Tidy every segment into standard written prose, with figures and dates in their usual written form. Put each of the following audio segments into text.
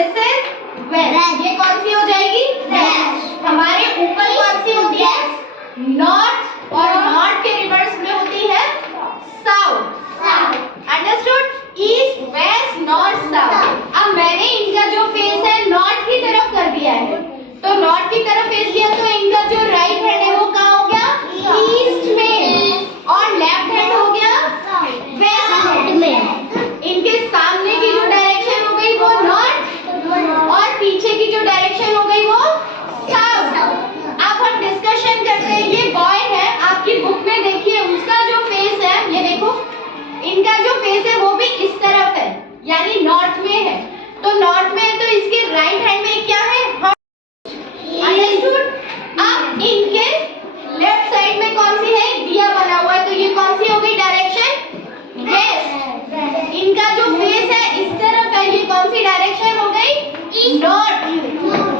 This is waste. ये कौन सी हो जाएगी? वेस्ट। हमारे ऊपर कौन सी होती है? नॉर्थ, और नॉर्थ के रिवर्स में होती है south. Understood? East, west, north, south. अब मैंने इनका जो फेस है नॉर्थ की तरफ कर दिया है, तो नॉर्थ की तरफ फेस किया तो इनका जो राइट हैंड है वो कहाँ हो गया? ईस्ट में, और लेफ्ट हैंड हो गया वेस्ट में। इनके सामने की जो डायरेक्शन हो गई वो नॉर्थ, और पीछे की जो डायरेक्शन हो गई वो साउथ। अब हम डिस्कशन करते हैं। ये बॉय है, आपकी बुक में देखिए उसका जो फेस है, ये देखो इनका जो फेस है वो भी इस तरफ है, यानी नॉर्थ में है। तो नॉर्थ में है तो इसके राइट हैंड में क्या है? अंडरस्टूड? अब इनके लेफ्ट साइड में कौन सी है? दिया बना हुआ है, तो ये कौन सी हो गई डायरेक्शन? वेस्ट। इनका जो फेस है इस तरफ है, ये कौन सी डायरेक्शन हो गई? नॉर्थ।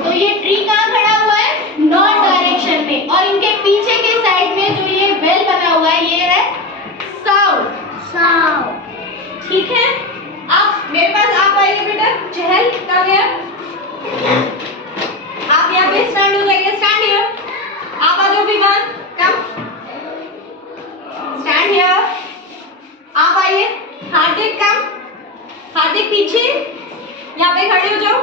तो ये ट्री कहाँ खड़ा हुआ है? नॉर्थ डायरेक्शन में, और इनके पीछे के साइड में जो ये वेल बना हुआ है ये है साउथ। ठीक है? अब मेरे पास आप आइए बेटा, चहल कम है, आप यहाँ पे स्टैंड हो जाइए। Stand here. आप आ जाओ विवान, कम स्टैंड हियर। आप आइए। हार्दिक कम, हार्दिक पीछे यहाँ पे खड़े हो जाओ,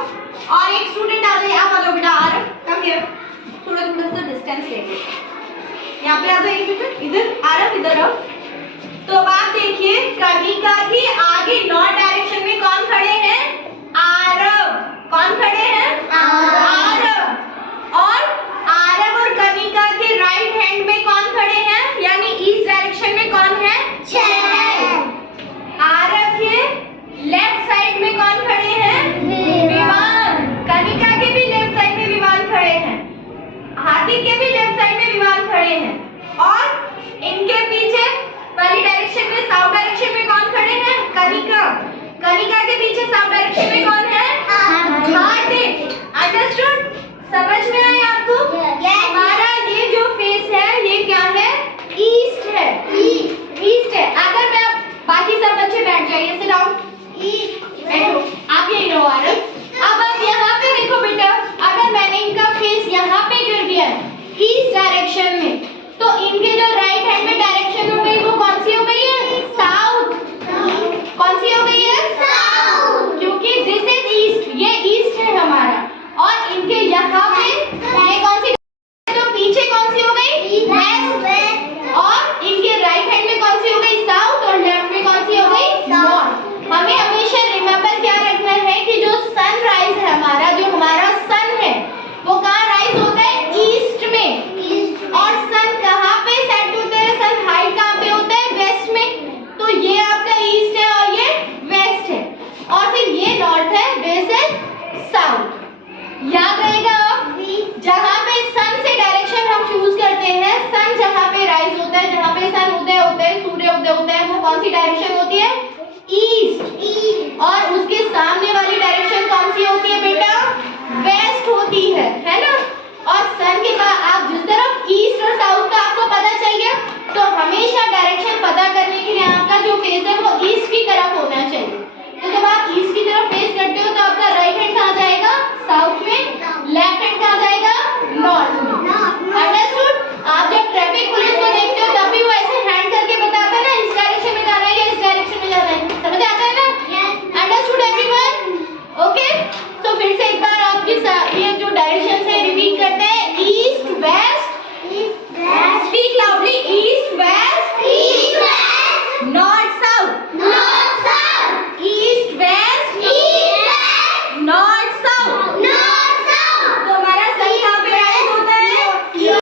और एक स्टूडेंट आ जाइए। आप आ जाओ बेटा, आरव कम हियर। थोड़ा थोड़ा सा डिस्टेंस लेके यहाँ पे आ जाइए बेटा, इधर आरव इधर आओ। तो अब आप देखिए कनिका की आगे नॉर्थ डायरेक्शन में कौन खड़े हैं? आरव। कौन खड़े हैं? आरव। और आरव और कनिका के राइट हैंड में कौन खड़े हैं, यानी ईस्ट डायरेक्शन में कौन है? चहल। आरव के लेफ्ट साइड में कौन खड़े हैं? विवान। कनिका के भी लेफ्ट साइड में विवान खड़े हैं, हार्दिक के भी लेफ्ट साइड में विवान खड़े हैं, और इनके पीछे वाली डायरेक्शन में साउथ डायरेक्शन में कौन खड़े हैं? कनिका। कनिका के पीछे साउथ डायरेक्शन में कौन है? हार्दिक। अंडरस्टूड? समझ में आया आपको? हमारा ये जो फेस है ये क्या है? ईस्ट है। ईस्ट है। अगर मैं बाकी सब बच्चे बैठ जाइए, सिट डाउन। बैठो, आप यही रहो आरव। अब आप यहाँ पे देखो बेटा, अगर मैंने इनका फेस यहाँ पे कर दिया है ईस्ट डायरेक्शन में, तो इनके जो राइट हैंड में डायरेक्शन हो गई वो कौन सी हो गई है? साउथ। कौन सी हो गई है? साउथ। क्योंकि दिस इज ईस्ट, ये ईस्ट है हमारा, और इनके यहाँ पे ये कौन सी